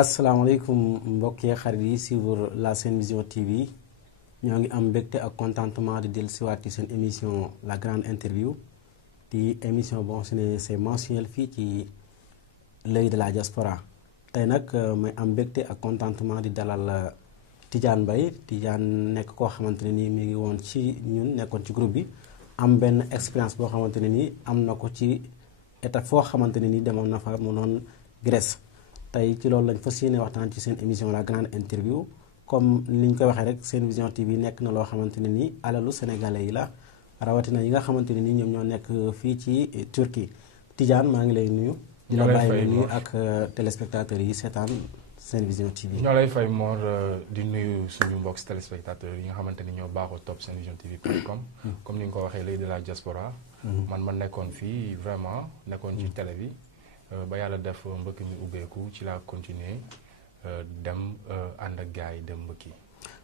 asalaamaaleykum mbokk yi xarit yi suivre la Sen Vision TV ñoo ngi am mbégte ak contentement di dellusiwaat ci seen émission la grande interview di émission boo xam ne c'est mensuel fii ci l'œil de la diaspora tey nag may am mbégte ak contentement di dalal Tidiane Mbaye. Tidiane nekk koo xamante ne nii mi ngi woon ci ñun nekkoon ci groupe bi am benn expérience boo xamante ne nii am na ko ci état foo xamante ne nii demoon na fa mu noon Grèce. tey ci loolu lañ fas yéene waxtaan ci seen émission la grande interview comme ni ñu koy waxee rek Sen Vision TV nekk na loo xamante ne nii alalu sénégalais yi la rawatina yi nga xamante ne nii ñoom ñoo nekk fii ci Turquie. Tidiane maa ngi lay nuyu. di la bàyyi nuyu ak téléspectateurs yi seetaan Sen Vision TV. ñoo lay fay Mor di nuyu suñu mbokk téléspectateurs yi nga xamante ni ñoo baaxoo topp senvisiontv.com. comme ni nga ko waxee l'œil de la diaspora. man ma nekkoon fii vraiment nekkoon ci télé bi. ba yàlla def mbëkk mi ubbeeku ci la continuer dem ànd ak gars yi dem mbëkki.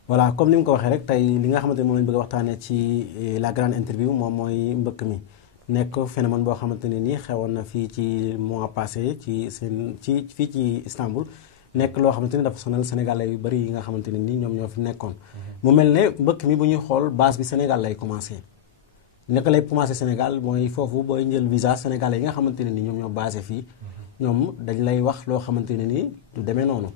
voilà comme ni nga ko waxee rek tey li nga xamante ne moom lañu bëgg a waxtaanee ci la grande interview moom mooy mbëkk mi nekk phénomène boo xamante ne nii xewoon na fii ci mois passé fii ci Istanbul nekk loo xamante ni dafa sonal sénégalais yu bari yi nga xamante ne nii ñoom ñoo fi nekkoon. mu mel ne mbëkk mi bu ñuy xool base bi Sénégal lay commencé. naka lay commencé Sénégal mooy foofu booy njël visa sénégalais yi nga xamante ne ni ñoom ñoo basé fii ñoom dañ lay wax loo xamante ne ni du demee noonu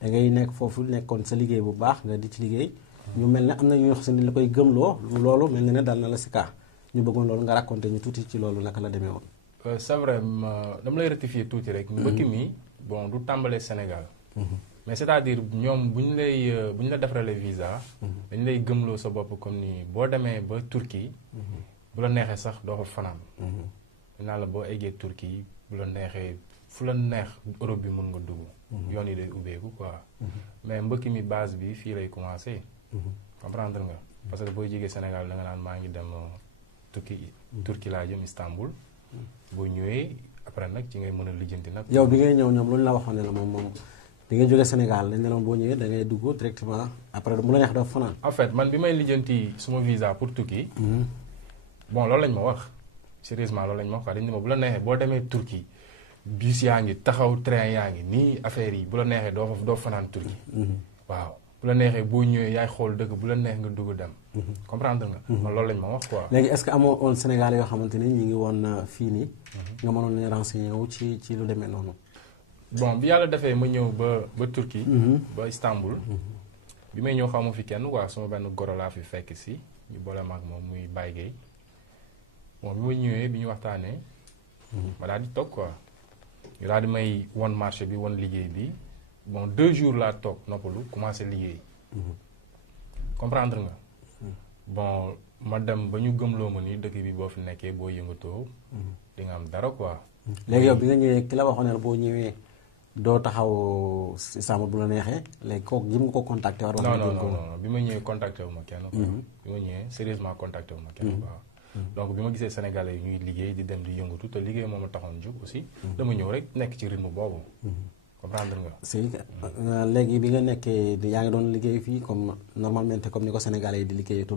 da ngay nekk foofu nekkoon sa liggéey bu baax nga di ci liggéey ñu mel ne am na ñoo xam ne la koy gëmloo loolu mel na ne dal na la si kaa ñu bëggoon loolu nga raconté ñu tuuti ci loolu naka la demee woon. c'est vrai dama lay rectifier tuuti rek. mbëkk mi bon du tàmbalee Sénégal. mais c'est-à-dire ñoom bu ñu la defaralee visa. dañu lay gëmloo sa bopp comme ni boo demee ba Turquie. bu la neexee sax doo fa fanaan. dinaa la boo eggee Turquie bu la neexee fu la neex Europe bi mën nga dugg. yoon yi day ubbeeku quoi. mais mbëkk mi base bi fii lay commencé. comprendre nga parce que booy jógee Sénégal da nga naan maa ngi dem Turquie laa jëm Istanbul. boo ñëwee après nag ci ngay mën a lijjanti nag. yow bi ngay ñëw ñoom lu ñu la waxoon ne la moom. bi nga jógee Sénégal dañ ne la boo ñëwee da ngay dugg directement après mu la neex doo fanaan. en fait man bi may lijjanti suma visa pour Turquie. bon loolu lañ ma wax sérieusement loolu lañ ma wax quoi dañ ne ma bu la neexee boo demee Turquie bus yaa ngi taxaw train yaa ngi nii affaire yi bu la neexee doo fanaan Turquie. waaw bu la neexee boo ñëwee yaay xool dëkk bu la neex nga dugg dem. comprendre nga. man loolu lañ ma wax quoi. léegi est-ce que amoo woon Sénégal yoo xamante ni ñu ngi woon fii nii. nga mënoon leen renseigner wu ci lu demee noonu. bon bi yàlla defee ma ñëw ba Turquie. ba Istanbul. bi may ñëw xamu fi kenn quoi sama benn goro laa fi fekk si ñu boole ma ak moom muy Baye Gueye. bon bi ma ñëwee bi ñu waxtaanee. ma daal di toog quoi. ñu daal di may won marché bi won liggéey bi bon 2 jours laa toog noppalu commencé liggéey. comprendre nga. bon ma dem ba ñu gëmloo ma ni dëkk bi boo fi nekkee boo yëngatoo. di nga am dara quoi. léegi yow bi nga ñëwee ki la waxoon ne boo ñëwee doo taxaw Istanbul bu la neexee léegi kooku jëm nga ko contacté war. non bi ma ñëwee contacté wu ma kenn. bi ma ñëwee sérieusement contacté wu ma kenn quoi. donc bi ma gisee Sénégalais yi ñuy liggéey di dem di yëngatu te liggéey moom a taxoon jóg aussi. dama ñëw rek nekk ci rythme boobu. comprendre nga. si léegi bi nga nekkee yaa ngi doon liggéey fii comme normalement comme ni ko Sénégalais yi di liggéeyee tout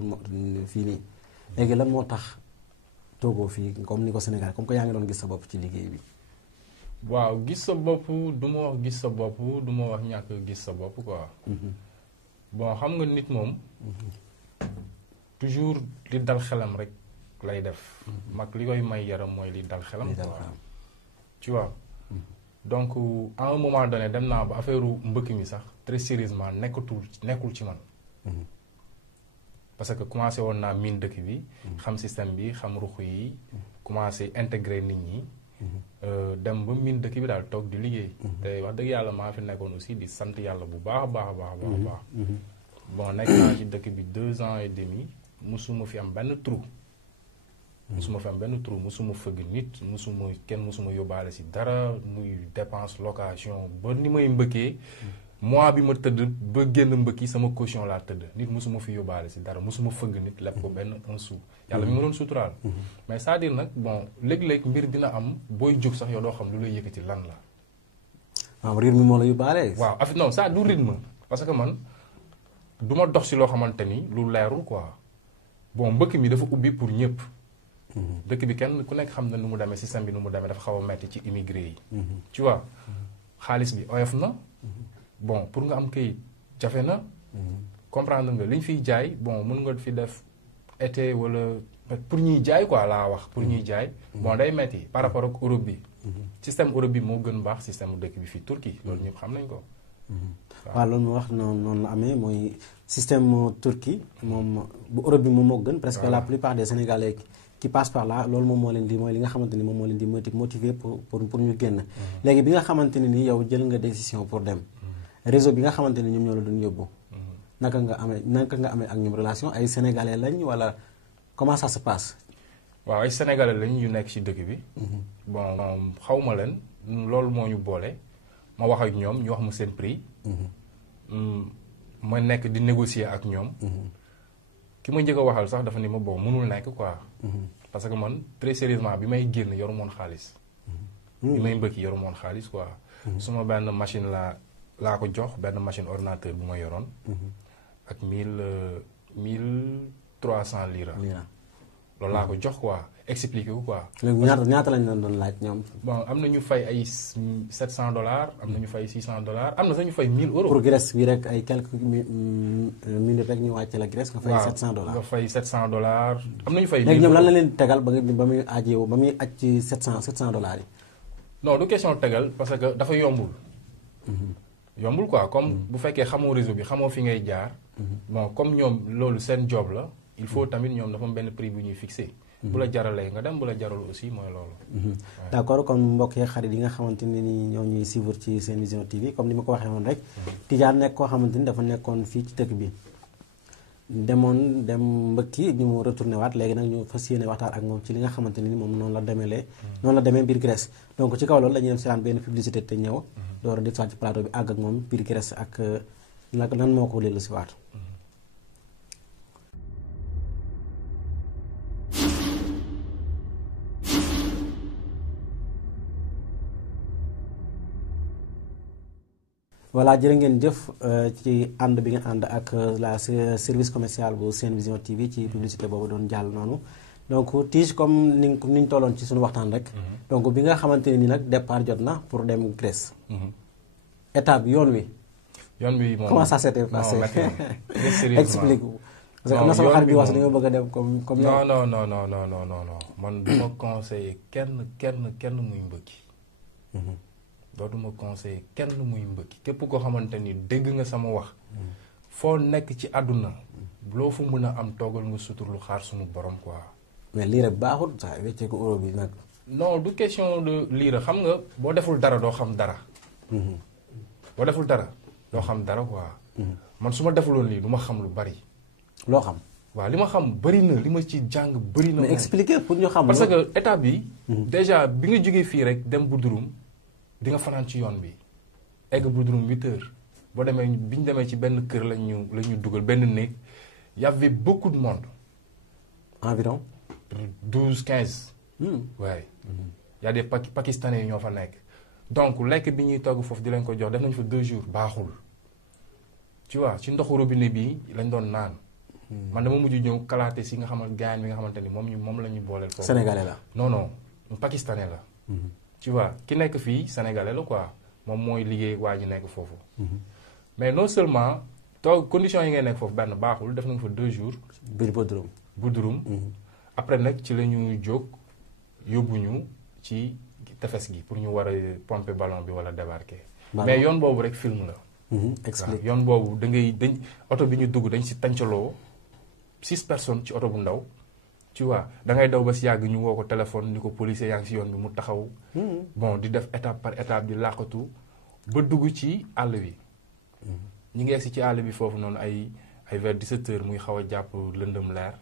fii nii léegi lan moo tax toogoo fii comme ni ko Sénégal comme que yaa ngi doon gis sa bopp ci liggéey bi. waaw gis sa bopp du ma wax gis sa bopp du ma wax ñàkk gis sa bopp quoi. bon xam nga nit moom. toujours li dal xelam rek lay def. mag li koy may yaram mooy li dal xelam. tu vois. donc à un moment donné dem naa ba affaire mbëkk mi sax très sérieusement nekkul ci man. parce que commencé woon naa miin dëkk bi. xam système bi xam ruq yi. commencé intégrer nit ñi. dem ba miin dëkk bi daal toog di liggéey. te wax dëgg yàlla maa fi nekkoon aussi di sant yàlla bu baax a baax. bon nekk naa ci dëkk bi 2 ans et demi musuma fi am benn trou. musuma fëgg nit kenn musuma yóbbaale si dara muy dépense location ba ni may mbëkkee. mois bi ma tëdd ba génn mbëkki sama caution laa tëdd nit musuma fi yóbbaale si dara musuma fëgg nit leb ko benn un sou. yàlla mi ma doon suturaal. mais c'est-à-dire nag bon léeg-léeg mbir dina am booy jóg sax yow doo xam lu lay yëkkati lan la. waaw rythme moo la yóbbaale. waaw non ça du rythme parce que man du ma dox si loo xamante ni lu leerul quoi bon mbëkk mi dafa ubbi pour ñëpp. dëkk bi kenn ku nekk xam na nu mu demee système bi nu mu demee dafa xaw a metti ci immigré yi. tu vois xaalis bi oyof na. bon pour nga am kayit jafe na. comprendre nga li ñu fiy jaay bon mën nga fi def été wala pour ñuy jaay quoi laa wax pour ñuy jaay. bon day metti par rapport ak Europe bi. système Europe bi moo gën baax système dëkk bi fii Turquie loolu ñëpp xam nañ ko. waaw loolu mu wax noonu la amee mooy système Turquie moom bu Europe bi moom moo gën. presque la plupart des Sénégalais qui passent par là loolu moom moo leen di mooy li nga xamante ni moom moo leen di motiver pour ñu génn. léegi bi nga xamante ne ni yow jël nga décision pour dem. réseau bi nga xamante ni ñoom ñoo la doon yóbbu. naka nga amee ak ñoom relation ay sénégalais lañ wala comment ça se passe. waaw ay sénégalais lañ yu nekk ci dëkk bi. bon xaw ma leen loolu moo ñu boole ma wax ak ñoom ñu wax ma seen prix. ma nekk di négocier ak ñoom. ki ma njëkk a waxal sax dafa ni ma bon mënul nekk quoi. parce que man très sérieusement bi may génn yoru moon xaalis. bi may mbëkki yoru moon xaalis quoi. suma benn machine laa ko jox benn machine ordinateur bu ma yoroon. ak 1300 lira. loolu laa ko jox quoi expliqué ko quoi. léegi ñaata lañ leen doon laaj ñoom. bon am na ñu fay ay $700 am na ñu fay $600 am na sax ñu fay 1000 euros. pour Grèce bi rek ay quelques minutes rek ñu wàcce la Grèce nga fay $700. nga fay $700 am na ñu fay. 1000 euros léegi ñoom lan la leen tegal ba muy aj ci $700 yi. non du question tegal parce que dafa yombul. yombul quoi comme bu fekkee xamoo réseau bi xamoo fi ngay jaar. bon comme ñoom loolu seen job la. il faut tamit ñoom dafa am benn prix bu ñuy fixé. bu la jaralee nga dem bu la jarul aussi mooy loolu. d'accord kon mbokk yi xarit yi nga xamante ne ni ñoo ñuy suivre ci Sen Vision TV comme ni ma ko waxee woon rek. Tidiane nekk koo xamante ni dafa nekkoon fii ci dëkk bi. dem mbëkki ñu mu retourné waat léegi nag ñu fas yéene waxtaan ak moom ci li nga xamante ni moom noonu la demee biir Grèce. donc ci kaw loolu la ñuy dem seetaan benn publicité te ñëw. door a di soit ci plateau bi àgg ak moom biir Grèce ak lan moo ko leelu si waat. voilà jërë ngeen jëf ci ànd bi nga ànd ak la service commercial bu Sen Vision TV ci publicité boobu doon jàll noonu donc Tige comme ni ñu tolloon ci suñu waxtaan rek. donc bi nga xamante ne ni nag départ jot na pour dem Grèce. étape yoon wi. moom comment ça s'était passé. explique parce que am na sama xarit bi wax dañoo bëgg a dem comme non man du ma conseillé kenn muy mbëkki. dootuma conseillé kenn muy mbëkki képp koo xamante ni dégg nga sama wax. foo nekk ci àdduna. loo fu mën a am toogal nga suturlu xaar suñu borom quoi. mais lii rek baaxul saa weccee ko euro bi nag. non du question de lii rek xam nga boo deful dara doo xam dara. boo deful dara doo xam dara quoi. man su ma defuloon lii du ma xam lu bari. loo xam. waaw li ma xam bëri na li ma ci jàng bëri na. mais expliquer pour ñu xam. parce que état bi. déjà bi nga jógee fii rek dem Bodrum di nga fanaan ci yoon bi egg Bodrum 8 heures boo demee bi ñu demee ci benn kër la ñu dugal benn néeg y avait beaucoup de monde. environ. 12-15. waaye. y a des pakistanais yi ñoo fa nekk. donc lekk bi ñuy togg foofu di leen ko jox def nañu fa 2 jours baaxul. tu vois ci ndoxu robinet bi lañ doon naan. man dama mujj ñëw kalaate si nga xamante gaañ bi nga xamante ni moom la ñu booleel foofu. sénégalais la. non pakistanais la. tu vois ki nekk fii sénégalais la quoi moom mooy liggéey waa ji nekk foofu. mais non seulement toog conditions yi ngay nekk foofu benn baaxul def nañ fa 2 jours. biir Bodrum. après nag ci la ñu jóg yóbbu ñu ci tefes gi pour ñu war a pomper ballon bi wala débarquer. mais yoon boobu rek film la. explique yoon boobu dañ oto bi ñu dugg dañ si tàncaloo 6 personnes ci oto bu ndaw. tu vois da ngay daw ba si yàgg ñu woo ko téléphone ni ko policier yaa ngi si yoon bi mu taxaw. bon di def étape par étape di làqatu ba dugg ci àll bi. ñu ngi egsi ci àll bi foofu noonu ay vers 17 heures muy xaw a jàpp lëndëm leer.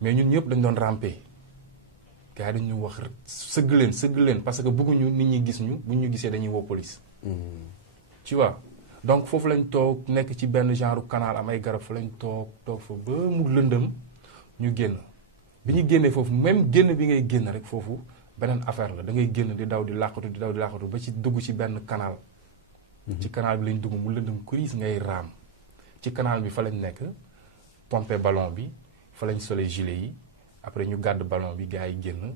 mais ñun ñëpp dañ doon ramper. gars yi dañu wax sëgg leen parce que bëgguñu nit ñi gis ñu bu ñu gisee dañuy woo police. tu vois donc foofu lañ toog nekk ci benn genre canal am ay garab fa lañ toog fa ba mu lëndëm ñu génn. bi ñu génnee foofu même génn bi ngay génn rek foofu beneen affaire la da ngay génn di daw di làqatu ba ci dugg ci benn canal. ci canal bi lañ dugg mu lëndëm kuris ngay raam. ci canal bi fa lañ nekk pomper ballon bi fa lañ solee gilet yi après ñu gàdd ballon bi gars yi génn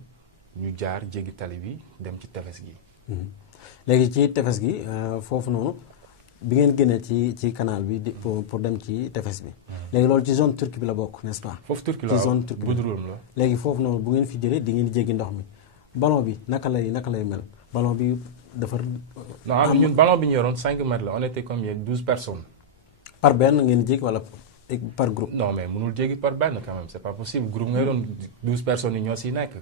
ñu jaar jéggi tali bi dem ci tefes gi. léegi ci tefes gi foofu noonu bi ngeen génnee ci canal bi pour dem ci tefes bi. léegi loolu ci zone turque bi la bokk n'est-ce pas. foofu turque la ci zone turque bi Bodrum la. léegi foofu noonu bu ngeen fi jëlee di ngeen jéggi ndox mi ballon bi naka lay mel ballon bi dafa. non ñun ballon bi ñu yoroon 5 mètres la on était combien 12 personnes. par benn ngeen jéggi wala par groupe. non mais mënul jéggi par benn quand même c'est pas possible groupe ngay doon 12 personnes yi ñoo siy nekk.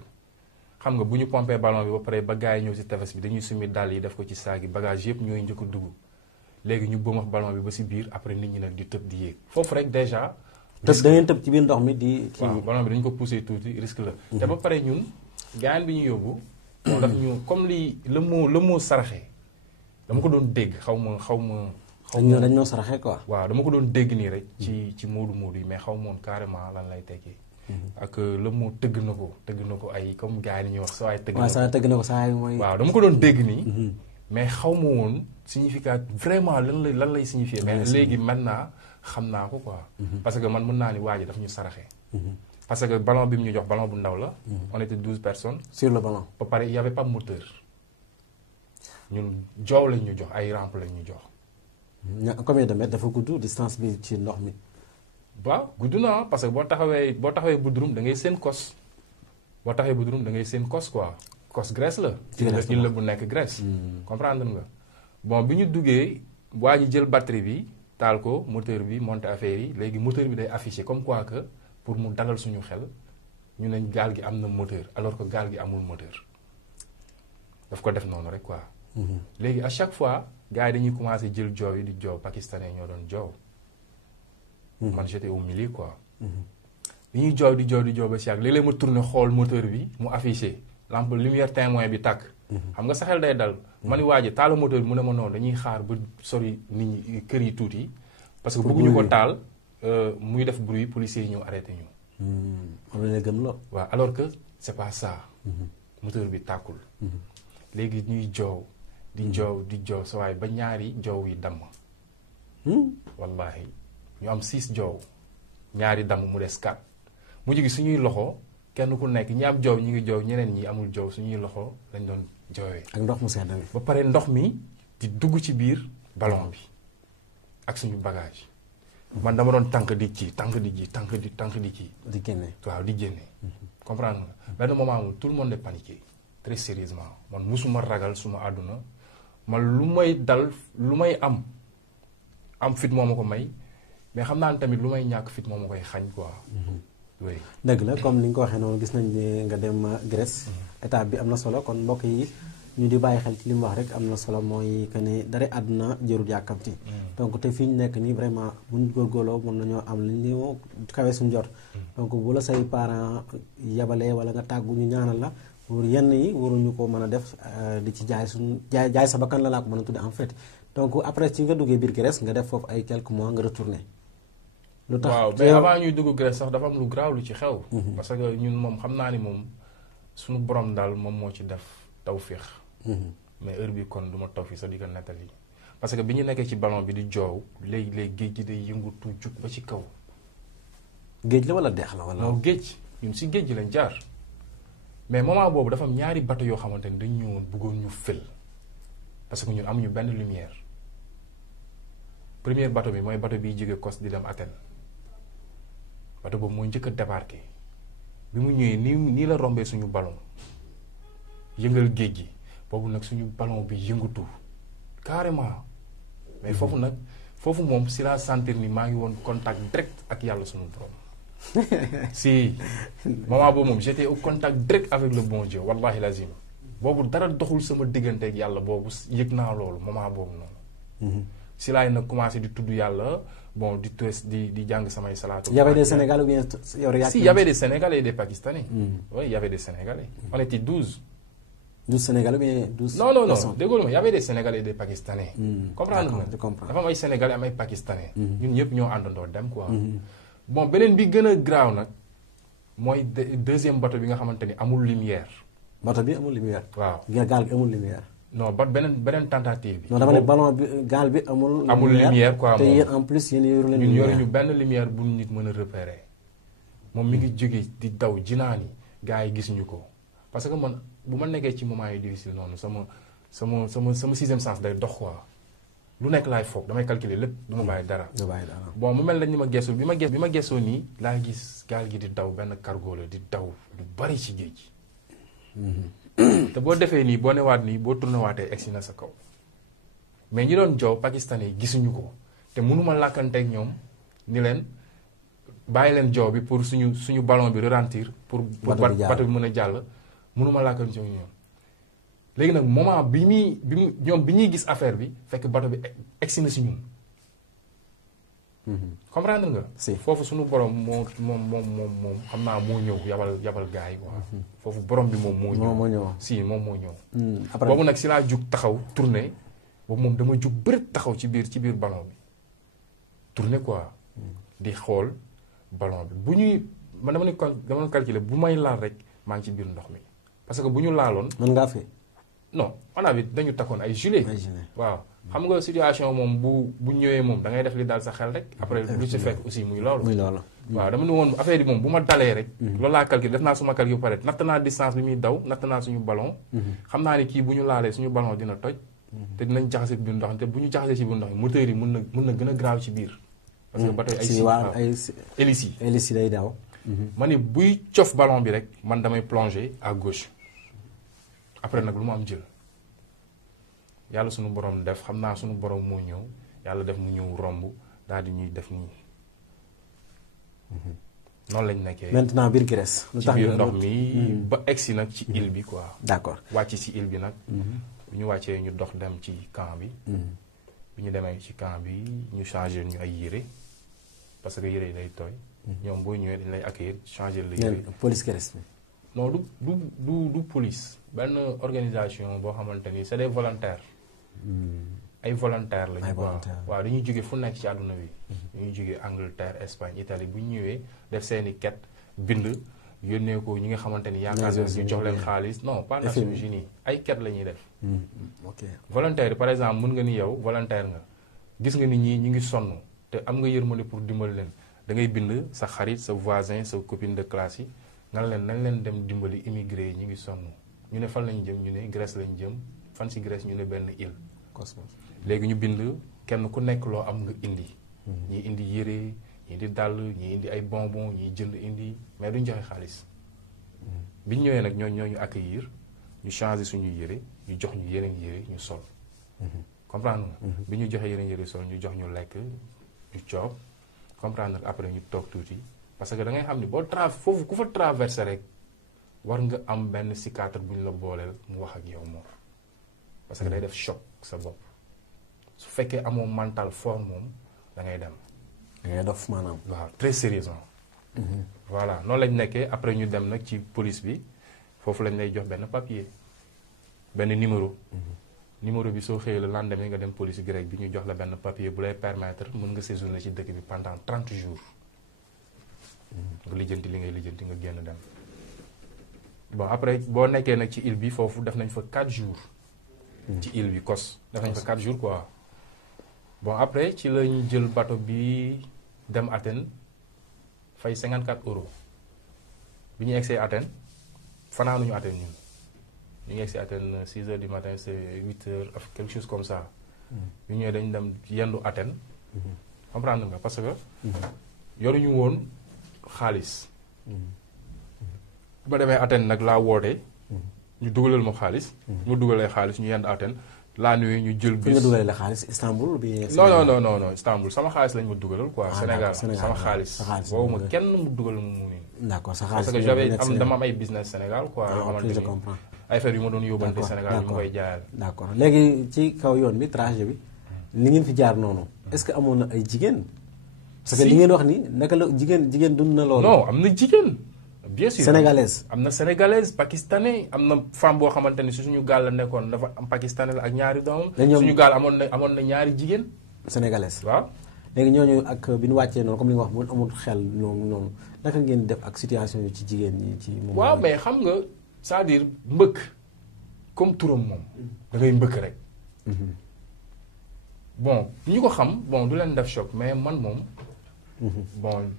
xam nga bu ñu pompé ballon bi ba pare ba gars yi ñëw si tefes bi dañuy sumi dàll yi def ko ci saag yi bagage yëpp ñooy njëkk a dugg léegi ñu bëmax ballon bi ba si biir après nit ñi nag di tëb di yéeg foofu rek déjà. tëb da ngeen tëb ci biir ndox mi di. waaw ballon bi dañu ko poussé tuuti risque la. te ba pare ñun gaañ bi ñu yóbbu. moo tax ñu comme li le mot saraxe dama ko doon dégg xaw ma. dañ ñoo saraxe quoi. waaw dama ko doon dégg nii rek. ci moodu yi mais xaw ma woon carrément lan lay tekkee. ak le mot tëgg na ko ay comme gars yi ñuy wax saa waay tëgg na ko. waaw saa tëgg na ko saa yi mooy. waaw dama ko doon dégg nii. mais xaw ma woon significat vraiment lan lay signifier. mais léegi maintenant xam naa ko quoi. parce que man mën naa ni waa ji daf ñu saraxe. parce que ballon bi mu ñu jox ballon bu ndaw la. on était 12 personnes. sur le ballon. ba pare y avait pas moteur. ñun joow lañ ñu jox ay rampe lañ ñu jox. combien de mètres dafa gudd distance bi ci ndox mi. waaw gudd na parce que boo taxawee Bodrum da ngay seen kos. boo taxawee Bodrum da ngay seen kos quoi. kos Grèce la. il la bu nekk Grèce. comprendre nga bon bi ñu duggee waa ji jël batterie bi taal ko moteur bi monter affaire yi léegi moteur bi day affiché comme quoi que pour mu dalal suñu xel ñu ne gaal gi am na moteur alors que gaal gi amul moteur daf ko def noonu rek quoi. léegi à chaque fois gars yi dañuy commencé jël joow yi di joow pakistanais ñoo doon joow. man j'étais au milieu quoi. li ñuy joow di joow ba si yàgg léeg-léeg ma tourné xool moteur bi mu affiché lampe lumière témoin bi tàkk. xam nga sa xel day dal. ma ni waa ji taal moteur bi mu ne ma noonu dañuy xaar ba sori nit ñi kër yi tuuti. parce que bëgguñu ko taal muy def bruit policiers yi ñëw arrêté ñu. xam nga gëm la. waaw alors que c'est pas ça. moteur bi tàkkul. léegi ñuy joow. di joow sa waay ba ñaari joow yi damm. wallahi ñu am 6 joow ñaari damm mu des 4 mujj gi suñuy loxo kenn ku nekk ñi am joow ñi ngi joow ñeneen ñi amul joow suñuy loxo lañ doon joowee. ak ndox mu sedd bi. ba pare ndox mi di dugg ci biir ballon bi ak suñu bagage. man dama doon tànk di kii tànk di kii. di génne. waaw di génne. comprendre nga benn moment où tout le monde est paniqué très sérieusement man musuma ragal suma àdduna man lu may dal lu may am fit moo ma ko may mais xam naa ne tamit lu may ñàkk fit moo ma koy xañ quoi. oui. dëgg la comme ni nga ko waxee noonu gis nañ ne nga dem Grèce. étape bi am na solo kon mbokk yi ñu di bàyyi xel ci li mu wax rek am na solo mooy que ne dara àdduna jërul yàkkamti. donc te fi ñu nekk nii vraiment bu ñu góorgóorloo mën nañoo am li ñu kawe suñu jot. donc bu la say parents yabalee wala nga tàggu ñu ñaanal la pour yenn yi waruñu ko mën a def di ci jaay sa bakkan la laa ko mën a tudde en fait donc après ci nga duggee biir Grèce nga def foofu ay quelques mois nga retourné. lu tax waaw mais avant ñuy dugg Grèce sax dafa am lu graaw lu ci xew. parce que ñun moom xam naa ni moom suñu borom daal moom moo ci def tawféex. mais heure bi kon du ma taw fii sax di ko nettali parce que bi ñu nekkee ci ballon bi di joow léegi géej gi day yëngatu jug ba ci kaw. géej la wala deex la wala. non géej ñun si géej gi lañ jaar mais moment boobu dafa am ñaari bateau yoo xamante ni dañu ñëwoon bëggoon ñu fël parce que ñun amuñu benn lumière. premier bateau bi mooy bateau biy jóge Kos di dem Athènes bateau boobu mooy njëkk a débarqué bi mu ñëwee nii la rombee suñu ballon yëngal géej gi boobu nag suñu ballon bi yëngatu carrément mais foofu moom si la sentir ni maa ngi woon contact direct ak yàlla suñu borom si moment boobu moom j'étais au contact direct avec le bon Dieu wallahi lazim boobu dara doxul sama diggante ak yàlla boobu yëg naa loolu moment boobu noonu. si laay nag commencé di tudd yàlla bon di jàng samay salaatu. y avait des Sénégalais ou bien si y avait des Sénégalais et des Pakistanais. oui y avait des Sénégalais. on était 12. 12 Sénégalais ou bien 12. non déggoo ma y avait des Sénégalais et des Pakistanais. comprendre nga dafa am ay Sénégalais am ay Pakistanais. ñun ñëpp ñoo àndandoo dem quoi. bon beneen bi gën a graaw nag mooy deuxième bateau bi nga xamante ni amul lumière. bateau bi amul lumière. waaw gaal bi amul lumière. non beneen tentative bi. non dama ne ballon bi gaal bi amul. lumière quoi te yéen en plus yéen yoru leen ñun yoruñu benn lumière bu nit mën a repérer moom mi ngi jóge di daw jinaani gars yi gisuñu ko parce que man bu ma nekkee ci moment yi difficile noonu sama sixième sens day dox quoi lu nekk laay foog damay calculer lépp du ma bàyyi dara. bon mu mel ne ni ma gestu bi ma gestoo nii laa gis gaal gi di daw benn cargo la di daw lu bari ci géej gi. te boo defee nii boo newaat nii boo tourné waatee egsi na sa kaw mais ñi doon joow pakistanais yi gisuñu ko te mënuma làkkanteeg ñoom ni leen bàyyi leen joow bi pour suñu ballon bi ralentir pour bateau bi mën a jàll mënuma làkkanteeg ñoom. léegi nag moment bi ñuy gis affaire bi fekk bateau bi egsi na si ñun. comprendre nga. si foofu suñu borom moom xam naa moo ñëw yabal gars yi quoi. foofu borom bi moom moo ñëw. si moom moo ñëw. après boobu nag si laa jug taxaw tourné boobu moom dama jug bëri taxaw ci biir ballon bi tourné quoi. di xool ballon bi bu ñuy man dama calculer bu may laal rek maa ngi ci biir ndox mi parce que bu ñu laaloon. mën ngaa fi. non on a dañu takkoon ay gilet. waaw xam nga situation moom bu ñëwee moom da ngay def li daal sa xel rek. après lu ci fekk aussi muy loolu. waaw dama ne woon affaire yi moom bu ma dalee rek. loolu laa calculé def naa suma calcul ba pare natt naa distance bi muy daw natt naa suñu ballon. xam naa ne kii bu ñu laalee suñu ballon dina toj. te dinañ jaxase biir ndox mi te bu ñu jaxasee ci biir ndox mi moteur yi mën na gën a graaw ci biir. parce que ba tey ay hélices yi. hélices yi day daw. ma ne buy cof ballon bi rek man damay plonger à gauche. après nag lu mu am jël yàlla suñu borom def xam naa suñu borom moo ñëw yàlla def mu ñëw romb daal di ñuy def nii noonu lañ nekkee. maintenant biir Grèce. ci biir ndox mi ba egsi nag ci île bi quoi. d'accord wàcc ci île bi nag. bu ñu wàccee ñu dox dem ci camp bi. bi ñu demee ci camp bi ñu changé ñu ay yére parce que yére yi day tooy. ñoom boo ñëwee dañ lay accueillir changé la yére. police Grèce bi. non du police benn organisation boo xamante ni c'est des volontaires. ay volontaires lañu quoi waaw dañuy jóge fu nekk ci àdduna bi. dañuy jóge Angleterre Espagne Italie bu ñu ñëwee def seeni ket bind yónnee ko ñi nga xamante ni yaakaar nañu ñu jox leen xaalis non pas Nations Unies ay ket la ñuy def. ok volontaire yi par exemple mën nga ni yow volontaire nga gis nga ni ñii ñu ngi sonn te am nga yërmande pour dimbali leen da ngay bind sa xarit sa voisin sa copine de classe yi nga leen nañ leen dem dimbali immigré yi ñu ngi sonn ñu ne fan lañu jëm ñu ne Grèce lañu jëm fan si Grèce ñu ne benn île. léegi ñu bind kenn ku nekk loo am nga indi. ñii indi yére ñii di dàll ñii indi ay bonbon ñii jënd indi mais duñ joxe xaalis. bi ñu ñëwee nag ñoo ñu accueillir ñu changer suñu yére ñu jox ñu yeneen yére ñu sol. comprendre nga. bi ñu joxee yeneen yére sol ñu jox ñu lekk ñu coob comprendre nga après ñu toog tuuti parce que da ngay xam ni boo foofu ku fa traversé rek war nga am benn cicatrice bu ñu la booleel mu wax ak yow moom. parce que day def choc sa bopp su fekkee amoo mental fort moom da ngay dem. da ngay dof maanaam. waaw très sérieusement. voilà noonu lañ nekkee après ñu dem nag ci police bi foofu lañ lay jox benn papier benn numéro. numéro bi soo xëyee le lendemain nga dem police grecque bi ñu jox la benn papier bu lay permettre mën nga séjourner ci dëkk bi pendant 30 jours. nga lijjanti li ngay lijjanti nga génn dem. bon après boo nekkee nag ci île bi foofu def nañ fa 4 jours. ci île bi Kos def nañ fa 4 jours quoi. bon après ci la ñu jël bateau bi dem Athènes fay 54 euros bi ñu egsee Athènes fanaanuñu Athènes ñun ñu ngi egsee Athènes 6 heures du matin c'est 8 heures quelque chose comme ça. ñu ñëwee dañ dem yendu Athènes. comprendre nga parce que. yoruñu woon xaalis. bu ma demee Athènes nag laa woote. ñu dugalal ma xaalis. mu dugalee xaalis ñu yend Athènes laa nuyu ñu jël bus. fi nga dugalee la xaalis Istanbul bi. non Istanbul sama xaalis lañ ma dugalal quoi. Sénégal sama xaalis. boobu ma kenn mu dugal mu nii. d'accord sa xaalis parce que dama am ay business Sénégal quoi. yoo xamante ni ay affaire yu ma doon yóbbante Sénégal yu ma koy jaayal. d'accord léegi ci kaw yoon bi trajet bi li ngeen fi jaar noonu est-ce que amoon na ay jigéen. parce que li ngeen wax ni naka la jigéen dund na loolu. non am na jigéen. bien sûr sénégalaise am na sénégalaise pakistanais am na femme boo xamante ni su suñu gaal la nekkoon dafa am pakistanais la ak ñaari doomam. suñu gaal amoon na ñaari jigéen. sénégalaise waaw. léegi ñooñu ak bi ñu wàccee noonu comme li nga wax bu amul xel noonu naka ngeen def ak situation yi ci jigéen ñi ci. moom waaw mais xam nga c'est-à-dire mbëkk comme turam moom da ngay mbëkk rek. bon ñu ko xam bon du leen def choc mais man moom. bon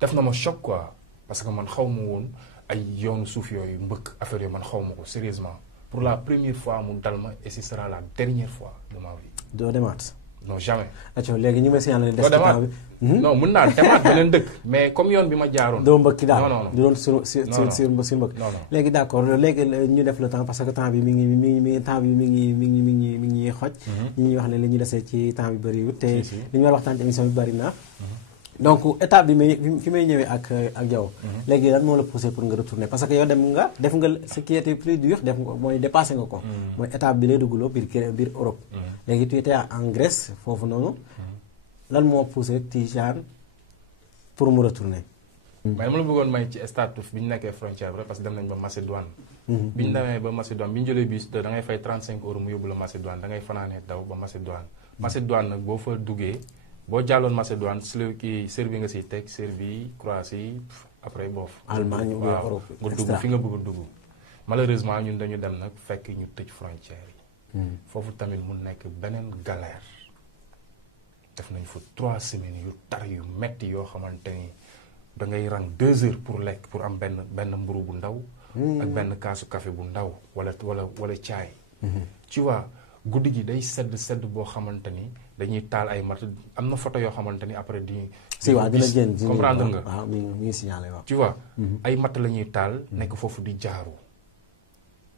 def na ma choc quoi. parce que man xaw ma woon ay yoonu suuf yooyu mbëkk affaire yooyu man xaw ma ko sérieusement pour la première fois mu dal ma et ce sera la dernière fois de ma vie. doo demaat. non jamais. acco léegi ñu may signalé des doo demaat temps bi. non mën naa demaat beneen dëkk mais comme yoon bi ma jaaroon. doo mbëkki daal non non du doon sur non mbëkk. non non. léegi d'accord léegi ñu def le temps parce que temps bi mi ngi temps bi mi ngi xoj. ñi ñuy wax ne li ñu desee ci temps bi bëriwul te Si, si. li ñu war a waxtaan ci émission bi bëri na. donc étape bi fi may ñëwee ak yow. léegi lan moo la poussé pour nga retourner parce que yow def nga ce qui était plus dur def nga mooy dépassé nga ko. mooy étape bi lay dugguloo biir Europe. léegi tu étais en Grèce foofu noonu. lan moo poussé Tidiane pour mu retourner. mais dama la bëggoon may ci statut bi ñu nekkee frontière bi parce que dem nañ ba Macédoine. bi ñu demee ba Macédoine bi ñu jëlee bus da ngay fay 35 euros mu yóbbu la Macédoine da ngay fanaanee daw ba Macédoine. Macédoine nag boo fa duggee boo jàlloon Macédoine Serbie nga siy teg Serbie Croatie après boof. Allemagne ou waaw Europe nga dugg fi nga bëgg a dugg. malheureusement ñun dañu dem nag fekk ñu tëj frontière yi. foofu tamit mu nekk beneen galère. def nañ fa 3 semaines yu tar yu metti yoo xamante ni da ngay rang 2 heures pour lekk pour am benn mburu bu ndaw. ak benn kaasu café bu ndaw wala caay. tu vois guddi gi day sedd boo xamante ni dañuy taal ay mat am na photo yoo xamante ni après di. si waaw dina génn comprendre nga. waaw mi ngi signalé waaw. tu vois ay mat la ñuy taal. nekk foofu di jaaru.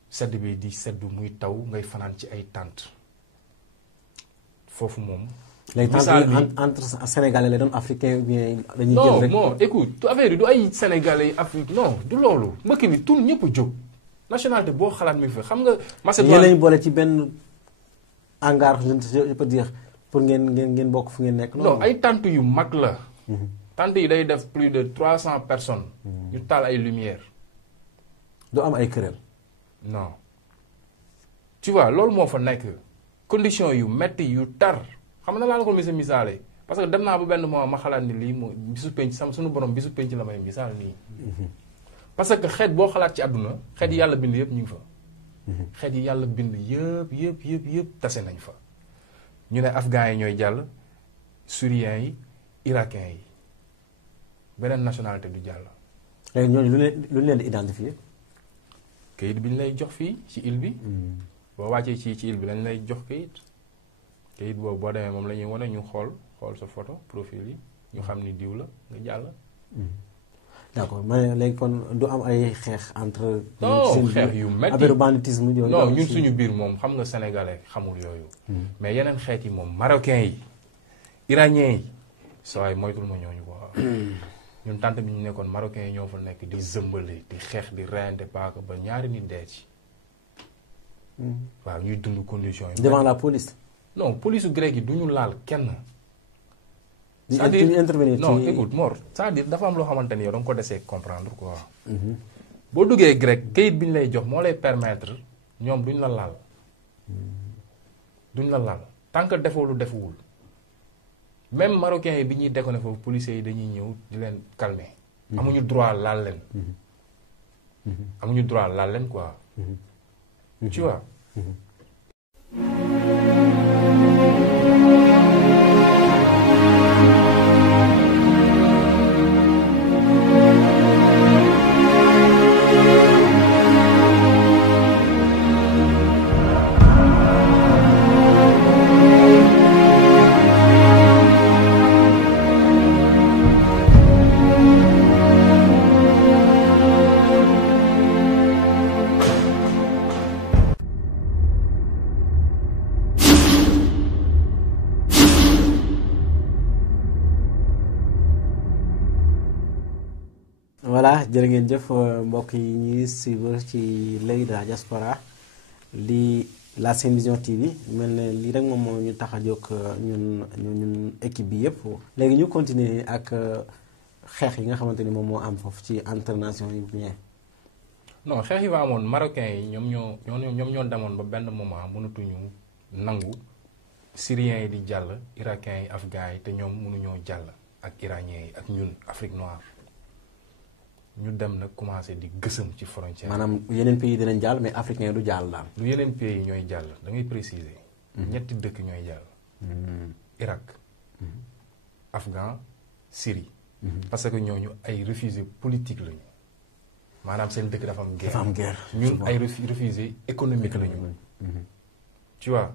sedd bi di sedd muy taw ngay fanaan ci ay tente foofu moom. léegi entre sénégalais la doon africain ou bien dañuy jël rek. non écoute affaire yi du ay sénégalais yi Afrique non du loolu mbëkk mi tout ñëpp a jóg nationalité boo xalaat mi fi xam nga. Macédoine yéen lañu boole ci benn hangar je peux dire pour ngeen bokk fu ngeen nekk. non ay tente yu mag la. tente yi day def plus de 300 personnes. yu taal ay lumière. du am ay këral. non tu vois loolu moo fa nekk condition yu metti yu tar. xam na laa la ko misaale parce que dem naa ba benn moment ma xalaat ni lii moo bisu penc suñu borom bisu penc la may misaal nii. parce que xeet boo xalaat ci àdduna xeet yi yàlla bind yëpp ñu ngi fa. xeet yi yàlla bind yëpp tase nañ fa. ñu ne afghans yi ñooy jàll syriens yi irakiens yi beneen nationalité du jàll. léegi ñooñu lu leen di identifier. kayit bi ñu lay jox fii ci île bi. boo wàccee ci île bi lañ lay jox kayit. kayit boobu boo demee moom la ñuy wane ñu xool sa photo profil yi ñu xam ni diw la nga jàll. d'accord mais léegi kon du am ay xeex entre. non xeex yu metti affaire banditisme yooyu. non ñun suñu biir moom xam nga sénégalais xamul yooyu. mais yeneen xeet yi moom marocains yi iraniens yi saa yi moytul ma ñooñu quoi. ñun tant bi ñu nekkoon marocains yi ñoo fa nekk di zëmbale di xeex di reyante paaka ba ñaari nit dee ci. waaw ñuy dund condition yi. devant la police. non police grec yi du ñu laal kenn. c'est-à-dire intervenir non écoute Mor c'est-à-dire dafa am loo xamante ni yow da nga ko desee comprendre quoi. boo duggee grec kayit bi ñu lay jox moo lay permettre ñoom duñ la laal. duñ la laal tant que defoo lu defuwul même marocains yi bi ñuy déconné foofu policiers yi dañuy ñëw di leen calmer. amuñu droit laal leen. amuñu droit laal leen quoi. tu vois. voilà jërë ngeen jëf mbokk yi ñuy suivre ci l'œil de la diaspora lii la Sen Vision TV mel ne lii rek moom moo ñu tax a jóg ñun équipe bi yëpp. léegi ñu continuer ak xeex yi nga xamante ni moom moo am foofu ci internation yi bien. non xeex yi fa amoon marocains yi ñoom ñoo demoon ba benn moment mënatuñu nangu syriens yi di jàll irakiens yi afghans yi te ñoom mënuñoo jàll ak iraniens yi ak ñun Afrique noire. ñu dem nag commencé di gësëm ci frontière. maanaam yeneen pays dinañ jàll mais africain du jàll daal. lu yeneen pays yi ñooy jàll da ngay préciser. ñetti dëkk ñooy jàll. Irak. Afghan Syrie. parce que ñooñu ay réfugiés politique lañu. maanaam seen dëkk dafa am guerre. dafa am guerre ñun ay réfugiés économique lañu. tu vois.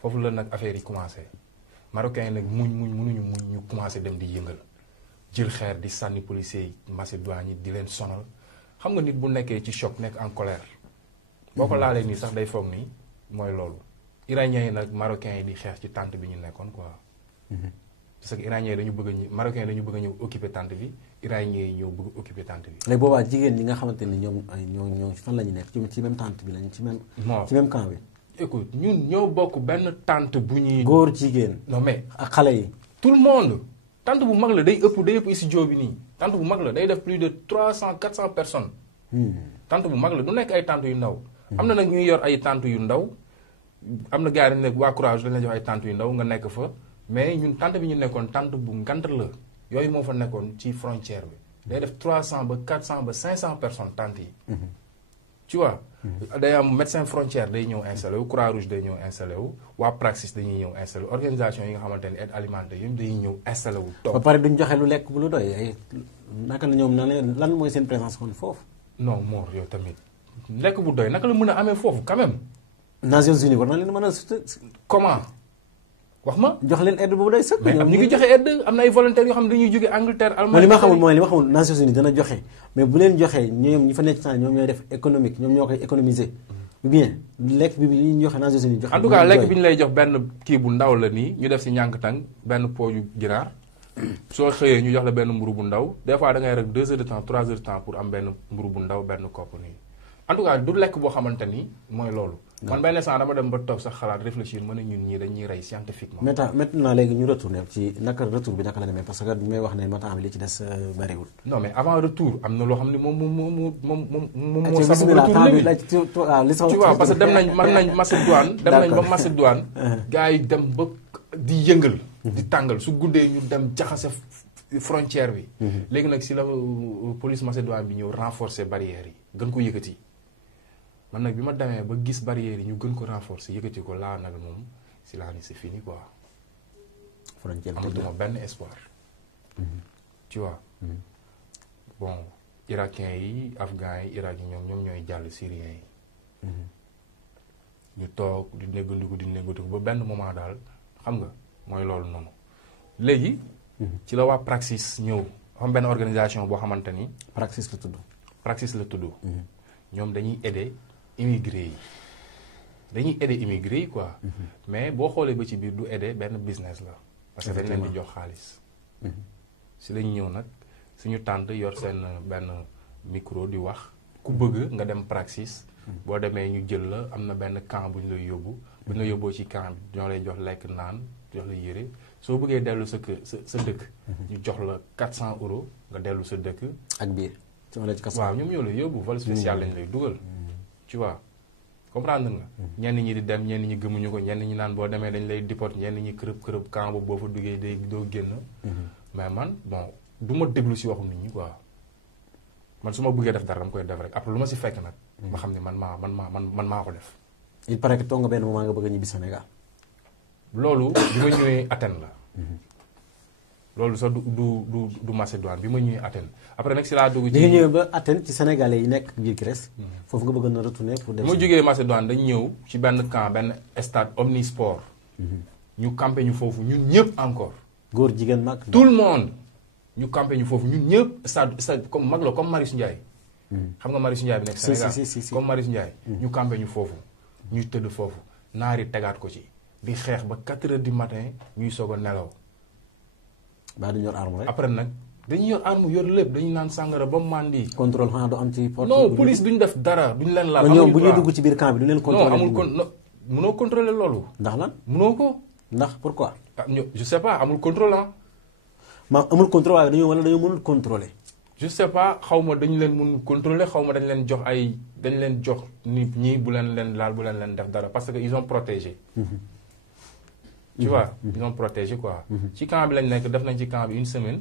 foofu la nag affaire yi commencé. marocains yi nag mënuñu muñ ñu commencé dem di yëngal jël xeer di sànni policiers yi Macédoine yi di leen sonal xam nga nit bu nekkee ci choc nekk en colère boo ko laalee nii sax day foog nii mooy loolu iraniens yi nag marocains yi di xeex ci tente bi ñu nekkoon quoi parce que iraniens yi dañu bëgg a marocains yi dañu bëgg a ñëw occuper tente bi iraniens yi ñëw bëgg occuper tente bi. léegi boobaa jigéen ñi nga xamante ni ñoo fan la ñu nekk ci même tente bi lañ ci même camp bi. écoute ñun ñoo bokk benn tente bu ñuy. góor jigéen. non mais ak xale yi. tout le monde tente bu mag la day ëpp studio bi nii tente bu mag la day def plus de 300-400 personnes. tente bu mag la du nekk ay tente yu ndaw. am na nag ñuy yor ay tente yu ndaw am na gars yi ne waa Croix dañ la jox ay tente yu ndaw nga nekk fa mais ñun tente bi ñu nekkoon tente bu ngant la yooyu moo fa nekkoon ci frontière bi day def 300 ba 400 ba 500 personnes tente yi. tu vois. day am médecin frontière day ñëw installé wu Croix Rouge day ñëw installé wu waa Praxis dañuy ñëw installé wu organisation yi nga xamante ni aide alimentaire yëpp dañuy ñëw installé wu. toog ba pare duñ joxe lu lekk bu lu doy ay naka la ñoom lan mooy seen présence kon foofu. non Mor yow tamit lekk bu doy naka la mën a amee foofu quand même. Nations Unies war na leen mën a. comment wax ma. jox leen aide boobu doy sëkk. mais ñu ngi joxe aide am na ay volontaires yoo xam ne dañuy jóge Angleterre Allemagne. li ma xamul Nations Unies dana joxe mais bu leen joxee ñoom ñi fa nekk temps ñoom ñooy def économique ñoom ñoo koy économiser. ou bien lekk bi li ñu joxe Nations Unies joxe. en tout cas lekk bi ñu lay jox benn kii bu ndaw la nii ñu def si ñànkatang benn pooju ginaar soo xëyee ñu jox la benn mburu bu ndaw des fois da ngay rek 2 heures de temps 3 heures de temps pour am benn mburu bu ndaw benn kopp nii en tout cas du lekk boo xamante ni mooy loolu. man benn instant dama dem ba toog sax xalaat réfléchir ma ne ñun ñii dañuy rey scientifiquement. maintenant léegi ñu retourné ci retour bi naka la demee parce que bi may wax ne matin bi li ci des bariwul. non mais avant retour am na loo xam ne moom moo sax retour léegi tu vois parce que dem nañ Macédoine dem nañ ba Macédoine gars yi dem ba di yëngal di tàngal su guddee ñu dem jaxase frontière bi léegi nag si la police Macédoine bi ñëw renforcer barrières yi gën ko yëkkati man nag bi ma demee ba gis barrières yi ñu gën ko renforcer yëkkati ko laa nag moom si laa ni c'est fini quoi. frontière amatuma benn espoir. tu vois. bon irakiens yi afghans yi irak yi ñoom ñooy jàll syriens yi. ñu toog di néggandiku ba benn moment daal xam nga mooy loolu noonu. léegi. ci la waa Praxis ñëw xam benn organisation boo xamante ni. Praxis la tudd. Praxis la tudd. ñoom dañuy aider immigré yi quoi. mais boo xoolee ba ci biir du aider benn business la. parce que dañ leen di jox xaalis. si lañ ñëw nag suñu tànt yor seen benn micro di wax ku bëgg nga dem Praxis. boo demee ñu jël la am na benn camp bu ñu lay yóbbu. bu ñu la yóbboo ci camp bi ñoo lay jox lekk naan jox la yére soo bëggee dellu sa dëkk. ñu jox la 400 euros nga dellu sa dëkk. ak biir. waaw ñoom ñoo lay yóbbu vol spécial lañ lay dugal. tu vois comprendre nga. ñenn ñi di dem ñenn ñi gëmuñu ko ñenn ñi naan boo demee dañ lay déport ñenn ñi kërëb camp boobu boo fa duggee day doo génn. mais man bon du ma déglu si waxu nit ñi quoi man su ma bëggee def dara dama koy def rek après lu ma si fekk nag. ma xam ne man maa ko def. il paraît que toog nga benn moment nga bëgg a ñibbi Sénégal. loolu bi ma ñëwee Athènes la. loolu sax du Macédoine bi ma ñëwee Athènes après nag si laa dugg ci. bi nga ñëwee ba Athènes ci sénégalais yi nekk biir Grèce. foofu nga bëgg na retourner pour. dem bi ma jógee Macédoine dañ ñëw ci benn camp benn stade omnisport. ñu campé ñu foofu ñun ñëpp encore. góor jigéen mag. tout le monde ñu campé ñu foofu ñun ñëpp stade comme mag la comme Marius Ndiaye. xam nga Marius Ndiaye bi nekk Sénégal comme Marius Ndiaye. ñu campé ñu foofu. ñuy tëdd foofu naari tegaat ko ci. di xeex ba 4 heures du matin ñuy soog a nelaw. baa duñu yor arme rek. après nag dañuy yor arme yor lépp dañuy naan sàngara ba mandi. contrôle xanaa du am ci porte. non police duñ def dara duñ leen laal. ñoom bu ñuy dugg ci biir camp bi duñ leen contrôler. non amul mënoo contrôler loolu. ndax lan mënoo ko. ndax pourquoi. ah je sais pas amul contrôle ah. amul contrôle waaye dañoo mënul contrôler. je sais pas xaw ma dañu leen mun contrôler xaw ma dañ leen jox nit ñi bu leen laal bu leen def dara parce que ils ont protégé. tu vois ils ont protégé quoi. ci camp bi lañ nekk def nañ ci camp bi une semaine.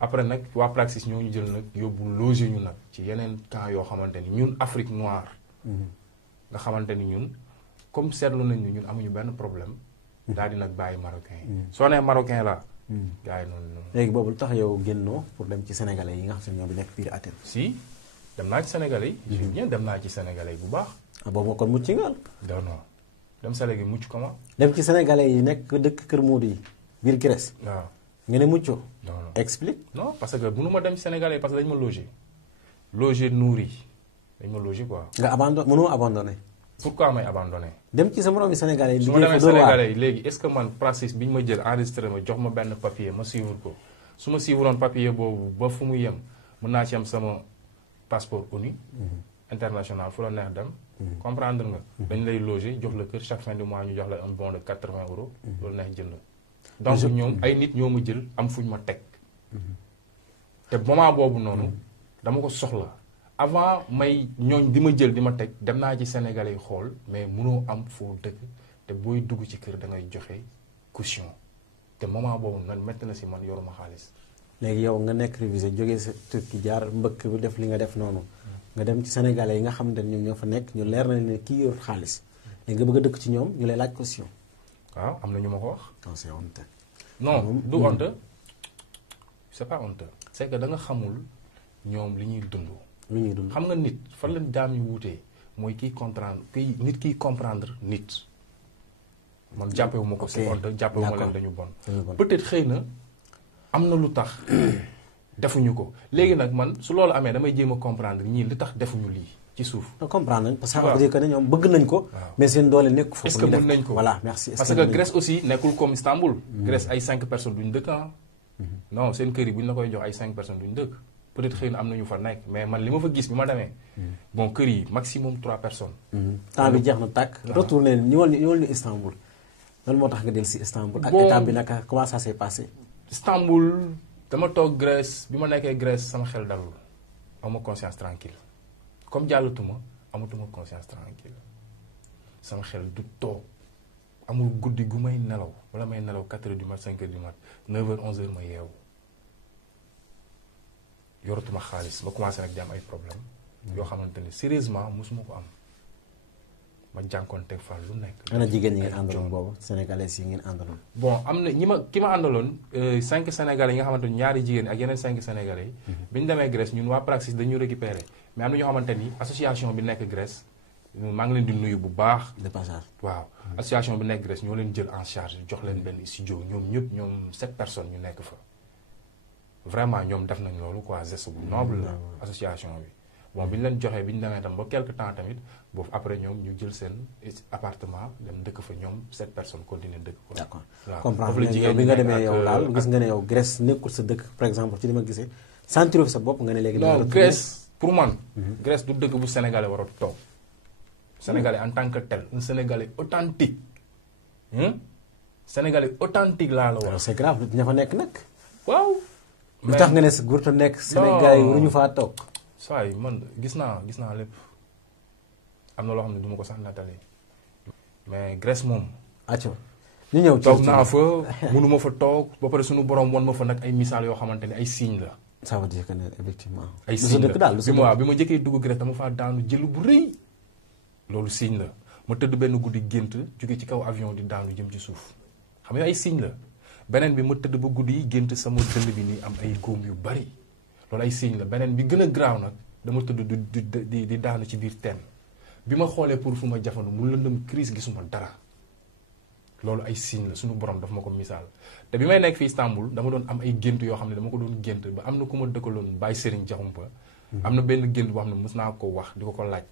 après nag waa Praxis ñoo ñu jël nag yóbbu loger ñu nag ci yeneen camp yoo xamante ni ñun Afrique noire. nga xamante ni ñun comme seetlu nañ ni ñun amuñu benn problème. daal di nag bàyyi marocain yi. soo nee marocain la. gars yi noonu. léegi boobu lu tax yow génnoo pour dem ci sénégalais yi nga xam ne ñoo bi nekk biir Athènes. si dem naa ci sénégalais yi. je bien dem naa ci sénégalais yi bu baax. ah boobu kon mucc nga. non dem Sénégal mucc comment. dem ci sénégalais yi nekk dëkk Kër Modou yi. biir Grèce. waaw nga ne muccoo. non non explique. non parce que mënu ma dem Sénégalais parce que dañu ma loger nourri dañu ma loger quoi. nga mënoo abandonné. pourquoi may abandonné. dem ci sa moroom Sénégalais yi. su ma demee Sénégalais yi léegi est-ce que man pratique bi ñu ma jël enregistré ma jox ma benn papier ma suivre ko su ma suivroon papier boobu ba fu mu yem mën naa ci am sama passeport ONU international fu la neex dem. comprendre nga. dañ lay loger jox la kër chaque fin du mois ñu jox la un bon de 80 euros. loolu neex jënd. donc ñoom ay nit ñoo ma jël am fuñ ma teg. te moment boobu noonu dama ko soxla avant may ñooñ di ma jël di ma teg dem naa ci Sénégalais yi xool mais mënoo am foo dëkk te booy dugg ci kër da ngay joxe caution te moment boobu nag métti na si man yoruma xaalis. léegi yow nga nekk révisé jógee sa Turquie jaar mbëkk bi def li nga def noonu nga dem ci Sénégalais yi nga xamante ne ñoom ñoo fa nekk ñu leer na ne kii yor xaalis léegi nga bëgg a dëkk ci ñoom ñu lay laaj caution. waaw am na ñu ma ko wax. non c'est honte. non du honte c'est pas honte c'est que da nga xamul ñoom li ñuy dund. lu ñuy dund xam nga nit fan leen daam yu wuutee mooy kiy comprendre kiy nit kiy comprendre nit. man jàppewu ma ko si honte jàppewu ma leen dañu bon. peut-être xëy na am na lu tax defuñu ko léegi nag man su loolu amee damay jéem a comprendre ñii li tax defuñu lii ci suuf. comprendre nañ parce que ça veut dire que ne ñoom bëgg nañ ko. mais seen doole nekk foofu. est-ce que mën nañ ko voilà merci. parce que Grèce aussi nekkul comme Istanbul. Grèce ay 5 personnes duñ dëkk ah. non seen kër yi bu ñu la koy jox ay 5 personnes duñ dëkk. peut-être xëy na am na ñu fa nekk mais man li ma fa gis bi ma demee. bon kër yi maximum 3 personnes. temps bi jeex na tàkk. retourné ñëwal ñu Istanbul. loolu moo tax nga dellu si Istanbul. ak état bi naka comment ça s'est passé. Istanbul dama toog Grèce bi ma nekkee Grèce sama xel dalul awma conscience tranquille comme jàllatuma amatuma conscience tranquille sama xel du toog amul guddi gu may nelaw wala may nelaw 4 heures du mat 5 heures du mat 9 heures 11 heures ma yeewu yoratuma xaalis ba commencé nag di am ay problème yoo xamante ne sérieusement mosuma ko am ma jànkoonteeg fa lu nekk. ana jigéen ñi ngeen àndaloon boobu sénégalais yi ngeen àndaloon. bon am na ki ma àndaloon 5 sénégalais yi nga xamante ni ñaari jigéen ak yeneen 5 sénégalais yi. bi ñu demee Grèce ñun waa Praxis dañu récupéré mais am na ñoo xamante ni association bi nekk Grèce maa ngi leen di nuyu bu baax. de passage waaw association bi nekk Grèce ñoo leen jël en charge jox leen benn studio ñoom ñëpp ñoom 7 personnes ñu nekk fa. vraiment ñoom def nañ loolu quoi geste bu noble la association bi. bon bi ñu leen joxee bi ñu demee tam ba quelque temps tamit boobu après ñoom ñu jël seen appartement dem dëkk fa ñoom 7 personnes continuer dëkk ko. d'accord waaw comprendre yow bi nga demee yow daal gis nga ne yow Grèce nekkul sa dëkk par exemple ci li ma gisee sentir sa bopp nga ne léegi. non Grèce pour man. Grèce du dëkk bu sénégalais war a toog. sénégalais en tant que tel un sénégalais authentique. sénégalais authentique laa la wax. c'est grave ña fa nekk nag. waaw. lu tax nga ne sa gurta nekk. sénégalais yi waruñu faa toog. saa yi man gis naa lépp am na loo xam ne du ma ko sax nattale mais Grèce moom. acco ñu ñëw ci toog naa fa mënuma fa toog ba pare suñu borom won ma fa nag ay misaal yoo xamante ne ay signe la. ça veut dire que ne effectivement. ay signe la daal bi ma jëkkee dugg Grèce dama faa daanu jël bu rëy. loolu signe la ma tëdd benn guddi gént jóge ci kaw avion di daanu jëm ci suuf xam nga ay signe la beneen bi ma tëdd ba guddi yi gént sama dënd bi nii am ay góom yu bari. loolu ay signe la beneen bi gën a graaw nag dama tëdd di daanu ci biir teen bi ma xoolee pour fu ma jafandu mu lëndëm crise gisuma dara loolu ay signe la suñu borom daf ma ko misaal te bi may nekk fii Istanbul dama doon am ay gént yoo xam ne dama ko doon gént ba am na ku ma dëkkaloon Baye Serigne Diakhoumpa am na benn gént boo xam ne mës naa ko wax di ko laaj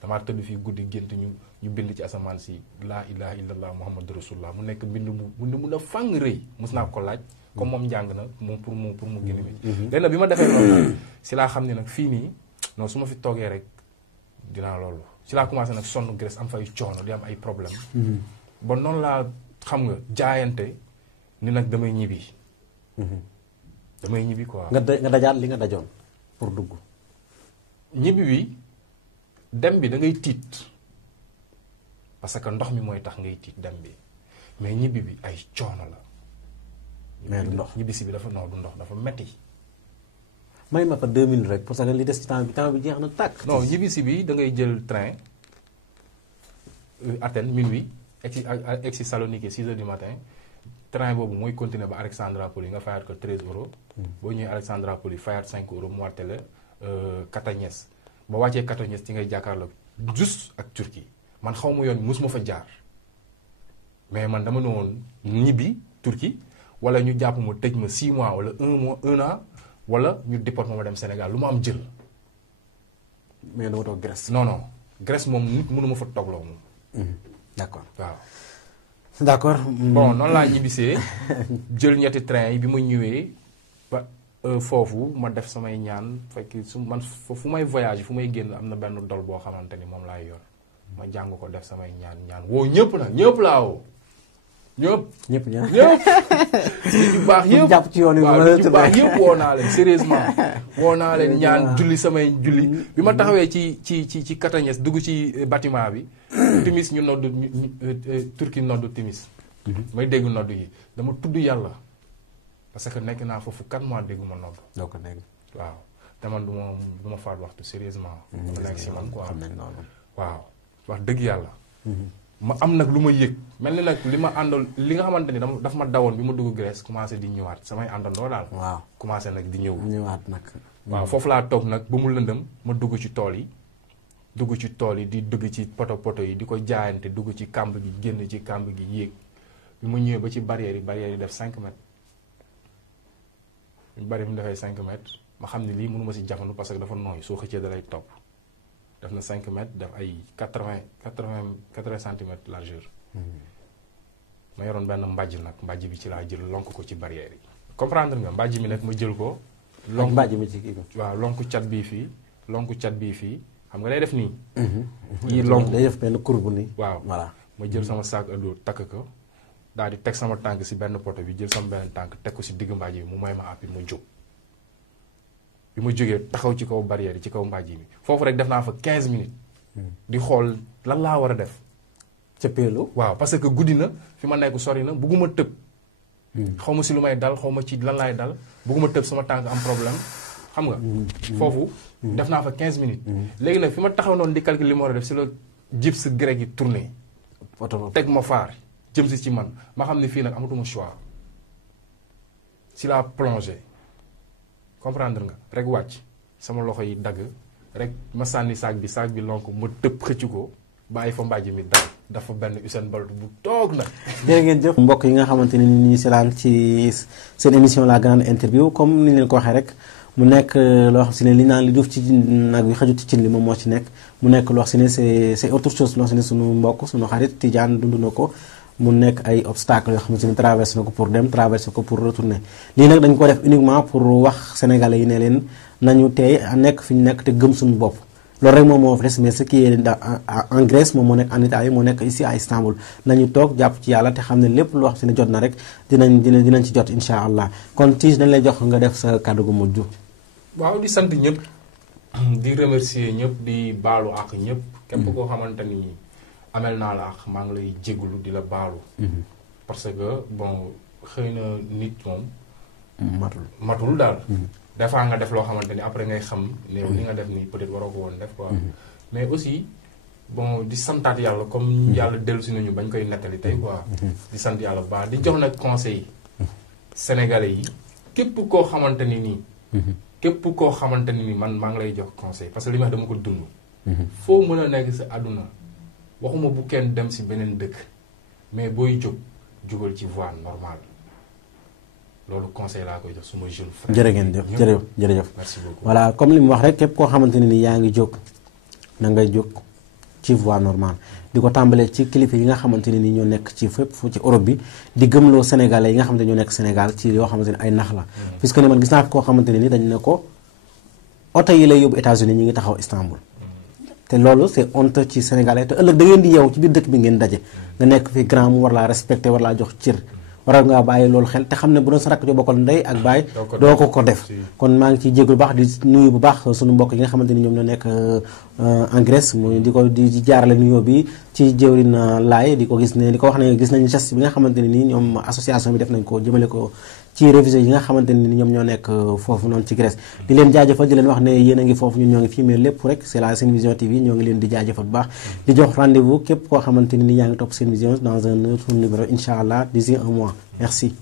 damaa tëdd fii guddi gént ñu bind ci asamaan si laa ilaha illallah muhammadu rasulullah mu nekk bind mu na fàng rëy mës naa ko laaj comme moom njàng na moom pour mu génn mi léegi nag bi ma defee loolu si laa xam ne nag fii nii non su ma fi toogee rek dinaa loolu si laa commencé nag sonn Grèce am fay coono di am ay problème ba noonu laa xam nga jaayante ni nag damay ñibbi quoi nga dajaat li nga dajoon pour dugg ñibbi bi dem bi da ngay tiit parce que ndox mi mooy tax ngay tiit dem bi mais ñibbi bi ay coono la mais du ndox ñibbisi bi dafa du ndox dafa metti may ma fa 2 minutes rek parce que li des ci temps bi jeex na tàkk. non ñibbisi bi da ngay jël train Athènes minuit egsi Salonique 6 heures du matin train boobu mooy continuer ba Alexandropoli nga fayaat ko 13 euros. boo ñëwee Alexandropoli fayaat 5 euros mu wàtte la Katañes ba wàccee Katañes ci ngay jàkkaarloo juste ak Turquie man xaw ma yoon mosuma fa jaar mais man dama ne woon ñibbi Turquie wala ñu jàpp ma tëj ma 6 mois wala 1 an wala ñu déport ma dem Sénégal lu ma am jël. mais dama toog Grèce. non non Grèce moom nit mënu ma fa toogloo moom. d'accord waaw. d'accord. bon noonu laa ñibbisee jël ñetti train yi bi ma ñëwee ba foofu ma def samay ñaan fekk fu may voyage fu may génn am na benn dol boo xamante ni moom laay yor ma jàng ko def samay ñaan woo ñëpp nag ñëpp laa woo. ñëpp nit yu baax yëpp jàpp ci yoon yi waaw nit yu baax yëpp woo naa leen sérieusement woo naa leen ñaan julli samay julli bi ma taxawee ci Katañes dugg ci bâtiment bi timis ñu noddu turki noddu timis may dégg noddu yi dama tudd yàlla parce que nekk naa foofu 4 mois dégguma noddu doo ko dégg waaw te man du ma faat waxtu sérieusement dafa nekk si man quoi waaw wax dëgg yàlla ma am nag lu ma yëg mel ni nag li ma àndal li nga xamante ni daf ma dawoon bi ma dugg Grèce commencé di ñëwaat samay àndandoo daal. waaw commencé nag di ñëwaat nag. waaw foofu laa toog nag ba mu lëndëm ma dugg ci tool yi di dugg ci poto yi di ko jaayante dugg ci kàmb gi génn ci kàmb gi yéeg bi ma ñëwee ba ci barrière yi def 5 mètres. barrière yi mu defee 5 mètres ma xam ne lii mënu ma si jafandu parce que dafa nooy soo xëccee da lay topp. def na 5 mètres def ay 80 centimètres largeur. ma yoroon benn mbàjj bi ci laa jël lonk ko ci barrière yi. comprendre nga mbàjj mi nag ma jël ko. lonk mbàjj mi ci kii bi. waaw lonku cat bii fii xam nga day def nii. yii lonk day def benn courbe nii. waaw voilà ma jël sama sac à dos takk ko daal di teg sama tànk si benn poto bi jël sama benn tànk teg ko si digg mbàjj bi mu may ma àppi ma jóg. bi ma jógee taxaw ci kaw barrière yi ci kaw mbàjj mi foofu rek def naa fa 15 minutes. di xool lan laa war a def. cëppeelu. waaw parce que guddi na fi ma nekk sori na bugguma tëb. xaw ma si lu may dal xaw ma ci lan laay dal bugguma tëb sama tànk am problème xam nga. foofu def naa fa 15 minutes. léegi nag fi ma taxaw noonu di calculer li ma war a def si la gypse grec yi tourné. teg ma faar jëm si ci man ma xam ne fii nag amatuma choix si la plongée. comprendre nga rek wàcc sama loxo yi dagg rek ma sànni saak bi lonk ma tëb xëcc ko bàyyi fa mbàjj mi dafa benn Usain Bolt bu toog nag. jërë ngeen jëf mbokk yi nga xamante ne ni ñu seetaan ci seen émission la grande interview comme ni leen ko waxee rek mu nekk loo xam si ne li naan li duuf ci nag bi xajut ci cin li moom moo ci nekk mu nekk loo xam si ne c'est autre chose loo xam ne sunu mbokk sunu xarit Tidiane dund na ko. mu nekk ay obstacles yoo xamante ni traversé na ko pour dem traversé ko pour retourner lii nag dañ ko def uniquement pour wax sénégalais yi ne leen nañu tey nekk fi ñu nekk te gëm suñu bopp loolu rek moom moo fi des mais ce qui est en Grèce moom moo nekk en Italie moo nekk ici à Istanbul nañu toog jàpp ci yàlla te xam ne lépp loo xam si ne jot na rek dinañ ci jot incha allah kon Tige dañ lay jox nga def sa kàddu gu mujj. waaw di sant ñëpp di remercier ñëpp di baalu ak ñëpp. képp koo xamante ni amel naa la ak maa ngi lay jégalu di la baalu. parce que bon xëy na nit moom. matul daal. des fois nga def loo xamante ni après ngay xam ne li nga def nii peut-être waroo ko woon def quoi. mais aussi bon di santaat yàlla comme yàlla dellu si nañu bañ koy nettali tey quoi. di sant yàlla bu baax di jox nag conseil sénégalais yi képp koo xamante ni nii. képp koo xamante ni nii man maa ngi lay jox conseil parce que li ma wax dama ko dund. foo mën a nekk sa àdduna waxuma bu kenn dem si beneen dëkk mais booy jógal ci voie normale. loolu conseil laa koy jox suma jeune frère. jërë ngeen jëf jërëjëf. merci beaucoup voilà comme li mu wax rek képp koo xamante ne ni yaa ngi jóg na ngay jóg ci voie normale di ko tàmbalee ci kilifa yi nga xamante ne ni ñoo nekk ci fépp fu ci Europe bi di gëmloo Sénégalais yi nga xamante ne ñoo nekk Sénégal ci yoo xamante ne ay nax la. puisque ne man gis naa fi koo xamante ne ni dañu ne ko oto yi lay yóbbu États-Unis ñu ngi taxaw Istanbul. te loolu c'est honte ci Sénégalais te ëllëg da ngeen di yeewu ci biir dëkk bi ngeen daje nga nekk fi grand mu war laa respecté war laa jox cër. waral ngaa bàyyi loolu xel te xam ne bu doon sa rakk jo bokkal ndey ak baay doo ko def kon maa ngi ciy jégalu baax di nuyu bu baax sunu mbokk yi nga xamante ni ñoom ñoo nekk en Grèce muy di jaarale nuyoo bi ci jëwrin laay di ko gis ne di ko wax ne gis nañu geste bi nga xamante ne ni ñoom association bi def nañ ko jëmale ko ci révisé yi nga xamante ne ni ñoom ñoo nekk foofu noonu ci Grèce di leen jaajëfal di leen wax ne yéen a ngi foofu ñun ñoo ngi fii mais lépp rek c'est la Sen Vision TV ñoo ngi leen di jaajëfal bu baax di jox rendez-vous képp koo xamante ne ni yaa ngi topp Sen Vision dans un autre numéro incha allah d'ici un mois merci